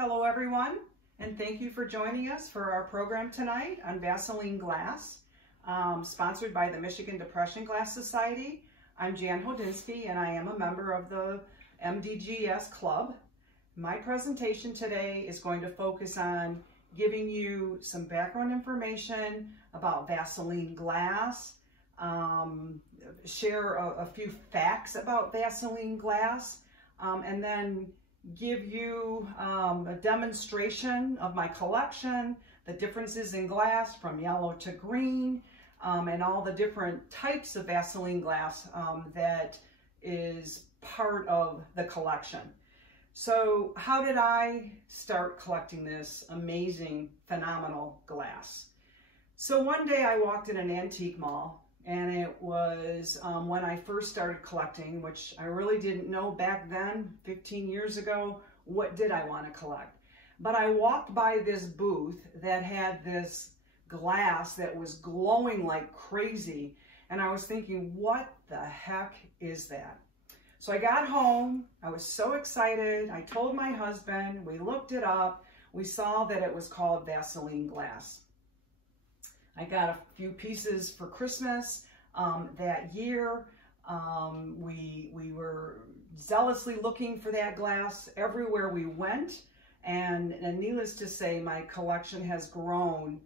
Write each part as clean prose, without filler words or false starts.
Hello everyone, and thank you for joining us for our program tonight on Vaseline Glass, sponsored by the Michigan Depression Glass Society. I'm Jan Holdinski and I am a member of the MDGS club. My presentation today is going to focus on giving you some background information about Vaseline Glass, share a few facts about Vaseline Glass, and then give you a demonstration of my collection, the differences in glass from yellow to green, and all the different types of Vaseline glass that is part of the collection. So how did I start collecting this amazing, phenomenal glass? So one day I walked in an antique mall, and it was when I first started collecting, which I really didn't know back then, 15 years ago, what did I want to collect. But I walked by this booth that had this glass that was glowing like crazy, and I was thinking, what the heck is that? So I got home, I was so excited, I told my husband, we looked it up, we saw that it was called Vaseline Glass. I got a few pieces for Christmas that year. We were zealously looking for that glass everywhere we went, and needless to say, my collection has grown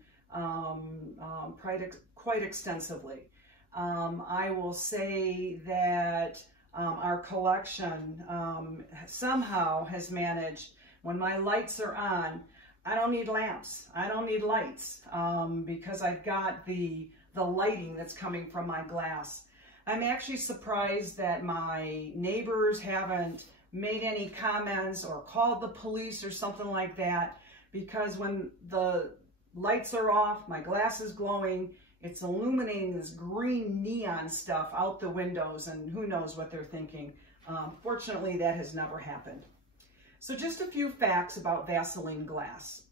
quite extensively. I will say that our collection somehow has managed, when my lights are on, I don't need lamps, I don't need lights, because I've got the lighting that's coming from my glass. I'm actually surprised that my neighbors haven't made any comments or called the police or something like that, because when the lights are off, my glass is glowing, it's illuminating this green neon stuff out the windows, and who knows what they're thinking. Fortunately, that has never happened. So just a few facts about Vaseline glass.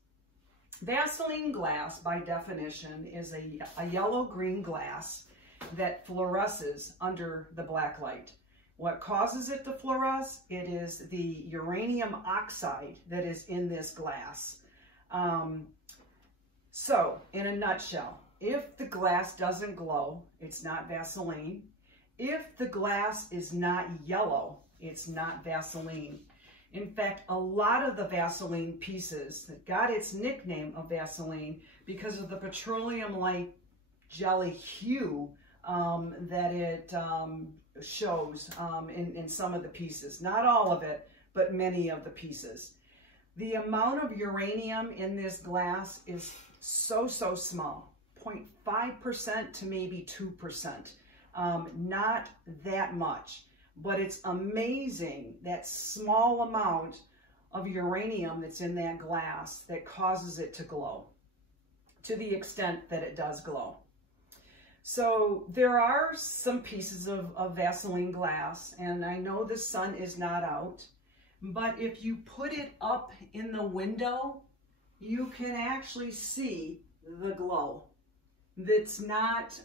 Vaseline glass, by definition, is a yellow-green glass that fluoresces under the black light. What causes it to fluoresce? It is the uranium oxide that is in this glass. So, in a nutshell, if the glass doesn't glow, it's not Vaseline. If the glass is not yellow, it's not Vaseline. In fact, a lot of the Vaseline pieces that got its nickname of Vaseline because of the petroleum-like jelly hue that it shows in some of the pieces. Not all of it, but many of the pieces. The amount of uranium in this glass is so small, 0.5% to maybe 2%. Not that much. But it's amazing that small amount of uranium that's in that glass that causes it to glow, to the extent that it does glow. So there are some pieces of Vaseline glass, and I know the sun is not out, but if you put it up in the window, you can actually see the glow. That's not,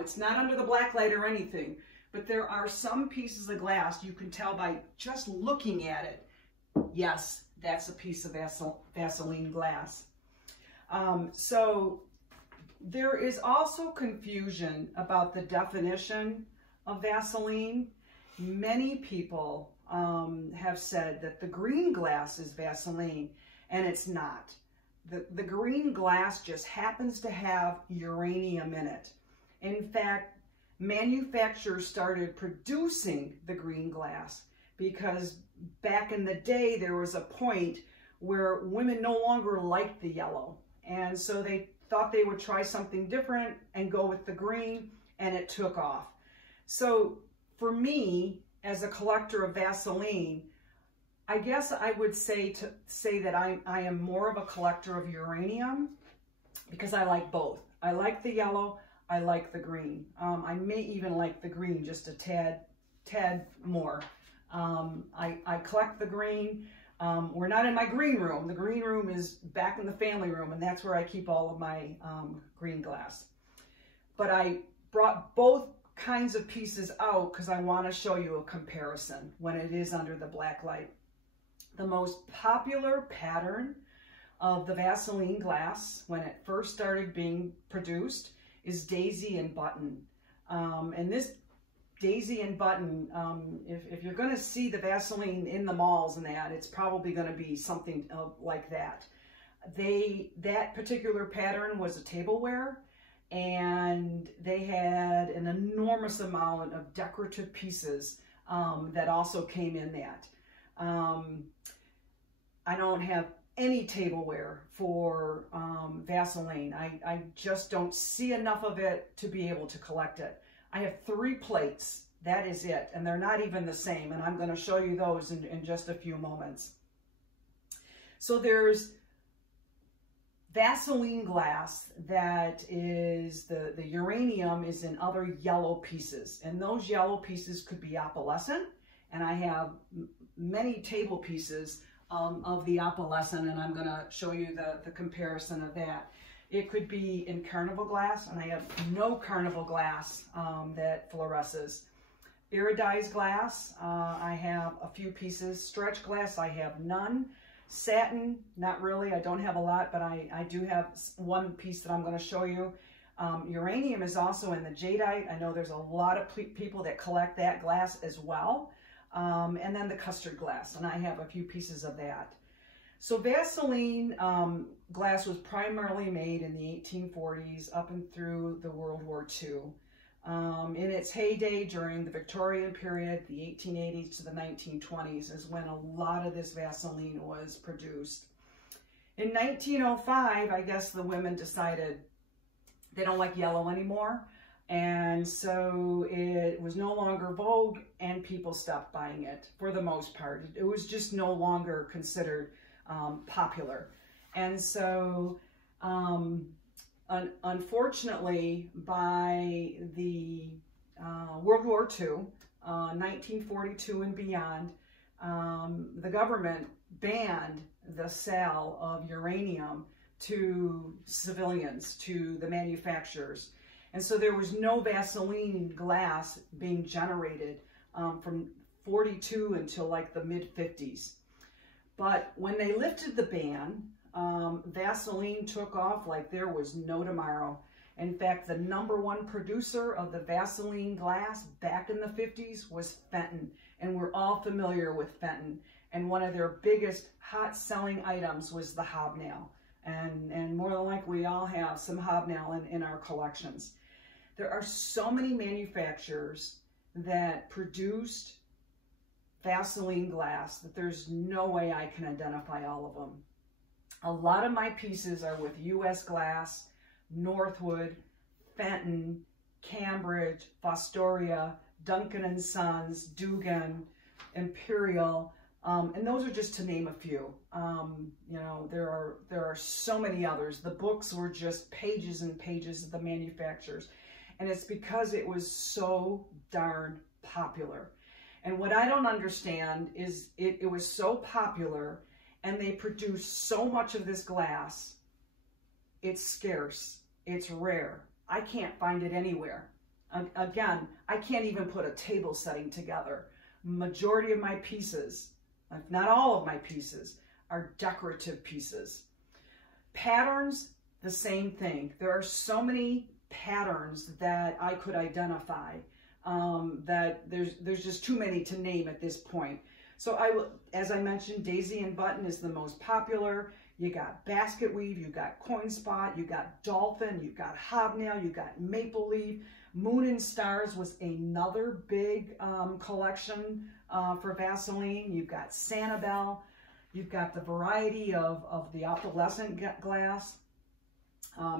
it's not under the black light or anything. But there are some pieces of glass you can tell by just looking at it. Yes, that's a piece of Vaseline glass. So there is also confusion about the definition of Vaseline. Many people have said that the green glass is Vaseline, and it's not. The green glass just happens to have uranium in it. In fact, manufacturers started producing the green glass because back in the day there was a point where women no longer liked the yellow, and so they thought they would try something different and go with the green, and it took off. So for me, as a collector of Vaseline, I guess I would say that I am more of a collector of uranium because I like both. I like the yellow, I like the green. I may even like the green just a tad more. I collect the green. We're not in my green room. The green room is back in the family room, and that's where I keep all of my green glass. But I brought both kinds of pieces out because I want to show you a comparison when it is under the black light. The most popular pattern of the Vaseline glass when it first started being produced is daisy and button. And this daisy and button, if you're going to see the Vaseline in the malls and that, it's probably going to be something like that. That particular pattern was a tableware, and they had an enormous amount of decorative pieces that also came in that. I don't have any tableware for Vaseline. I just don't see enough of it to be able to collect it. I have 3 plates, that is it, and they're not even the same, and I'm going to show you those in just a few moments. So there's Vaseline glass that is, the uranium is in other yellow pieces, and those yellow pieces could be opalescent, and I have many table pieces of the opalescent, and I'm going to show you the comparison of that. It could be in carnival glass, and I have no carnival glass that fluoresces. Iridized glass, I have a few pieces. Stretch glass, I have none. Satin, not really. I don't have a lot, but I do have one piece that I'm going to show you. Uranium is also in the jadeite. I know there's a lot of people that collect that glass as well. And then the custard glass, and I have a few pieces of that. So Vaseline glass was primarily made in the 1840s up and through the World War II. In its heyday during the Victorian period, the 1880s to the 1920s, is when a lot of this Vaseline was produced. In 1905, I guess the women decided they don't like yellow anymore, and so it was no longer vogue, and people stopped buying it for the most part. It was just no longer considered popular. And so unfortunately, by the World War II, 1942 and beyond, the government banned the sale of uranium to civilians, to the manufacturers. And so there was no Vaseline glass being generated from 42 until like the mid-50s. But when they lifted the ban, Vaseline took off like there was no tomorrow. In fact, the #1 producer of the Vaseline glass back in the 50s was Fenton, and we're all familiar with Fenton. And one of their biggest hot-selling items was the hobnail. And more than likely, we all have some hobnail in our collections. There are so many manufacturers that produced Vaseline glass that there's no way I can identify all of them. A lot of my pieces are with US Glass, Northwood, Fenton, Cambridge, Fostoria, Duncan & Sons, Dugan, Imperial, and those are just to name a few. You know, there are so many others. The books were just pages and pages of the manufacturers, and it's because it was so darn popular. And what I don't understand is it was so popular, and they produced so much of this glass. It's scarce. It's rare. I can't find it anywhere. Again, I can't even put a table setting together. Majority of my pieces, if not all of my pieces, are decorative pieces. Patterns, the same thing. There are so many patterns that I could identify that there's just too many to name at this point. So as I mentioned, daisy and button is the most popular. You got basket weave, you got coin spot, you got dolphin, you got hobnail, you got maple leaf. Moon and stars was another big collection for Vaseline. You've got Sanibel. You've got the variety of the opalescent glass.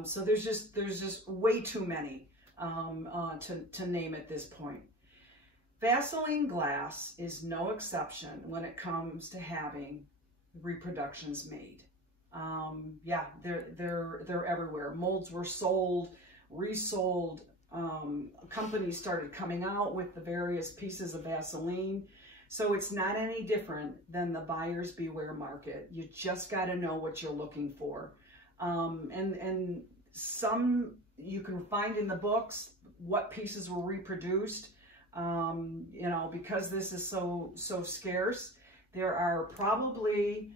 So there's just way too many to name at this point. Vaseline glass is no exception when it comes to having reproductions made. Yeah, they're everywhere. Molds were sold, resold. Companies started coming out with the various pieces of Vaseline. So it's not any different than the buyer's beware market. You just got to know what you're looking for. And some you can find in the books what pieces were reproduced. You know, because this is so scarce, there are probably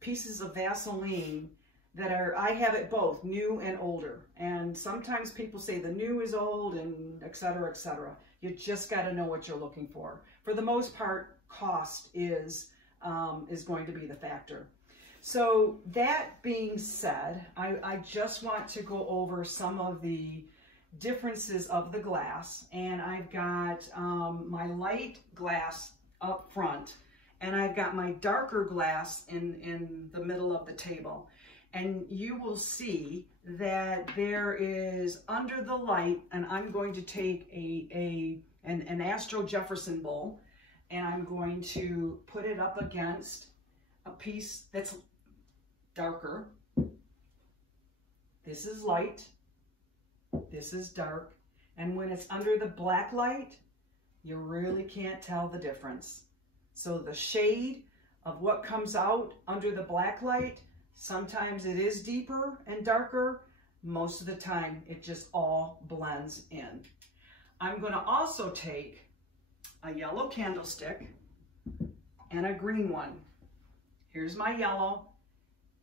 pieces of Vaseline that are, I have it both, new and older. And sometimes people say the new is old and et cetera, et cetera. You just got to know what you're looking for. For the most part, cost is going to be the factor. So that being said, I just want to go over some of the differences of the glass. And I've got my light glass up front, and I've got my darker glass in the middle of the table. And you will see that there is under the light, and I'm going to take an Astro Jefferson bowl, and I'm going to put it up against a piece that's darker. This is light, this is dark, and when it's under the black light, you really can't tell the difference. So the shade of what comes out under the black light, sometimes it is deeper and darker. Most of the time, it just all blends in. I'm going to also take a yellow candlestick and a green one. Here's my yellow,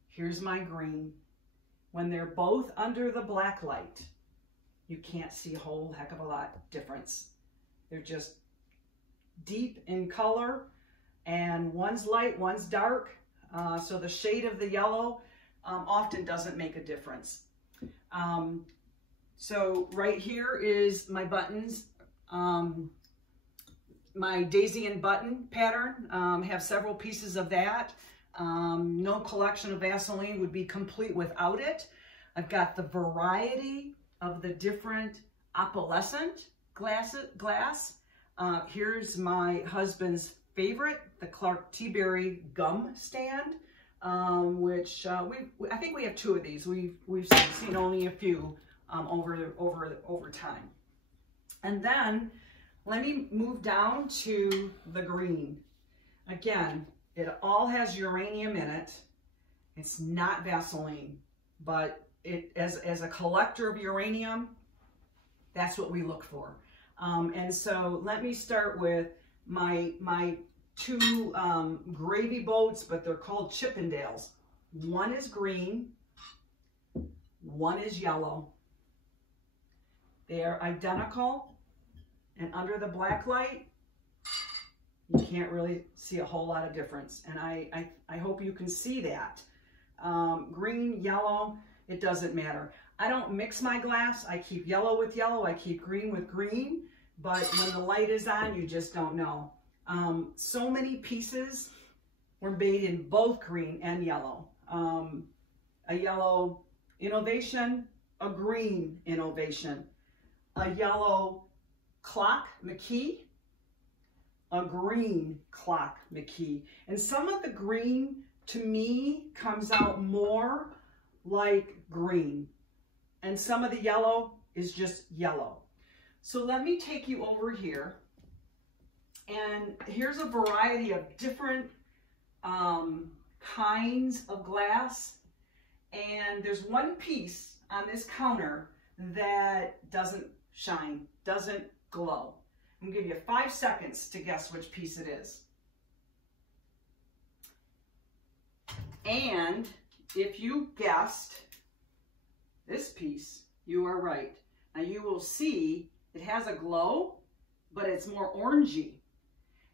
here's my green. When they're both under the black light, you can't see a whole heck of a lot difference. They're just deep in color, and one's light, one's dark. So the shade of the yellow often doesn't make a difference. So right here is my buttons. My daisy and button pattern, have several pieces of that. No collection of Vaseline would be complete without it. I've got the variety of the different opalescent glass. Here's my husband's favorite, the Clark Teaberry gum stand, which I think we have two of these. We've seen only a few over time. And then let me move down to the green. Again, it all has uranium in it. It's not Vaseline, but it as a collector of uranium, that's what we look for. And so let me start with my two gravy boats, but they're called Chippendales. One is green, one is yellow. They are identical, and under the black light, you can't really see a whole lot of difference. And I hope you can see that. Green, yellow, it doesn't matter. I don't mix my glass. I keep yellow with yellow. I keep green with green. But when the light is on, you just don't know. So many pieces were made in both green and yellow. A yellow innovation, a green innovation. A yellow clock McKee, a green clock McKee. And some of the green, to me, comes out more like green. And some of the yellow is just yellow. So let me take you over here. And here's a variety of different kinds of glass. And there's one piece on this counter that doesn't shine, doesn't glow. I'm going to give you 5 seconds to guess which piece it is. And if you guessed this piece, you are right. Now you will see it has a glow, but it's more orangey.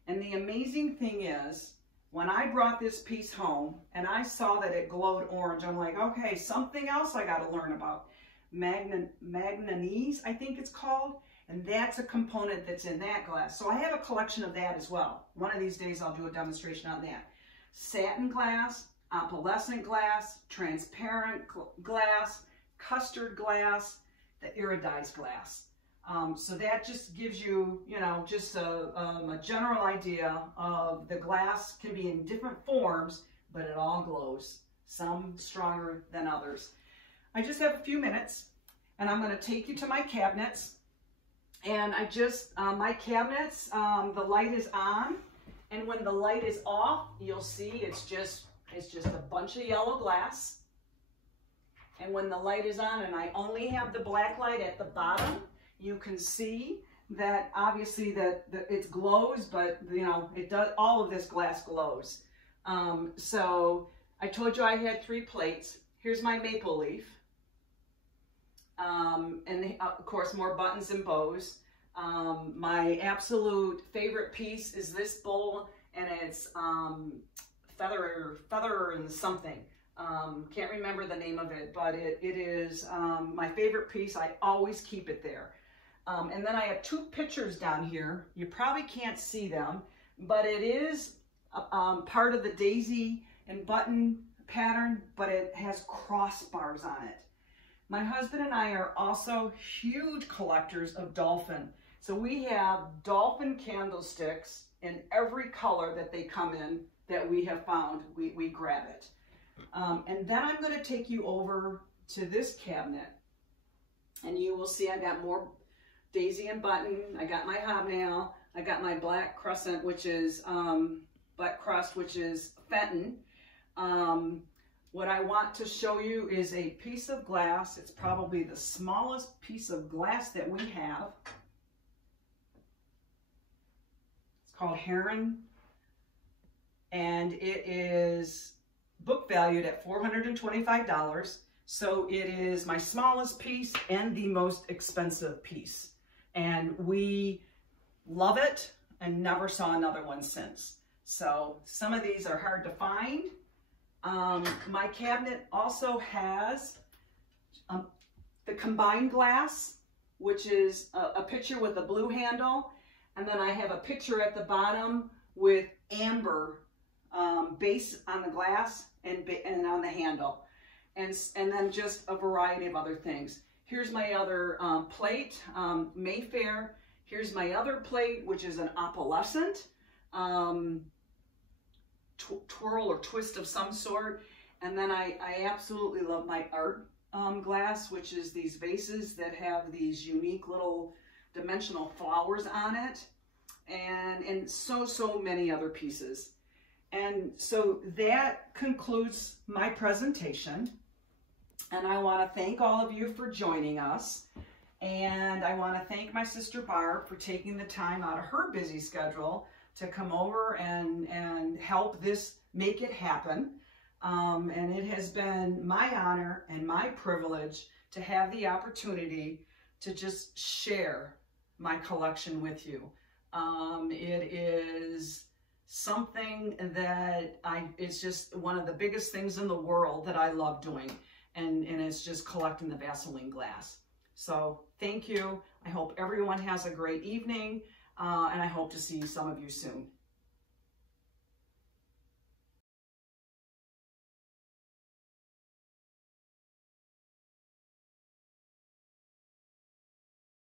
And the amazing thing is, when I brought this piece home and I saw that it glowed orange, I'm like, okay, something else I got to learn about. Manganese, I think it's called. And that's a component that's in that glass. So I have a collection of that as well. One of these days I'll do a demonstration on that. Satin glass, opalescent glass, transparent glass, custard glass, the iridized glass. So that just gives you, just a general idea of the glass can be in different forms, but it all glows, some stronger than others. I just have a few minutes, and I'm going to take you to my cabinets. And my cabinets, the light is on, and when the light is off, you'll see it's just a bunch of yellow glass. And when the light is on and I only have the black light at the bottom, you can see that obviously that it glows, but you know, it does, all of this glass glows. So I told you I had 3 plates. Here's my maple leaf. And of course, more buttons and bows. My absolute favorite piece is this bowl, and it's feather and something. Can't remember the name of it, but it is my favorite piece. I always keep it there. And then I have 2 pictures down here. You probably can't see them, but it is part of the daisy and button pattern, but it has crossbars on it. My husband and I are also huge collectors of Dolphin. So we have Dolphin candlesticks in every color that they come in that we have found. We grab it. And then I'm going to take you over to this cabinet, and you will see I got more daisy and button. I got my hobnail. I got my black crescent, which is black crust, which is Fenton. What I want to show you is a piece of glass. It's probably the smallest piece of glass that we have. It's called Heron, and it is book valued at $425. So it is my smallest piece and the most expensive piece. And we love it and never saw another one since. So some of these are hard to find. My cabinet also has the combined glass, which is a pitcher with a blue handle. And then I have a pitcher at the bottom with amber base on the glass and on the handle. And then just a variety of other things. Here's my other plate, Mayfair. Here's my other plate, which is an opalescent. Twirl or twist of some sort. And then I absolutely love my art glass, which is these vases that have these unique little dimensional flowers on it, and so many other pieces. And so that concludes my presentation, and I want to thank all of you for joining us, and I want to thank my sister Barb for taking the time out of her busy schedule to come over and help this make it happen. And it has been my honor and my privilege to have the opportunity to just share my collection with you. It is something that it's just one of the biggest things in the world that I love doing. And it's just collecting the Vaseline glass. So thank you. I hope everyone has a great evening. And I hope to see some of you soon.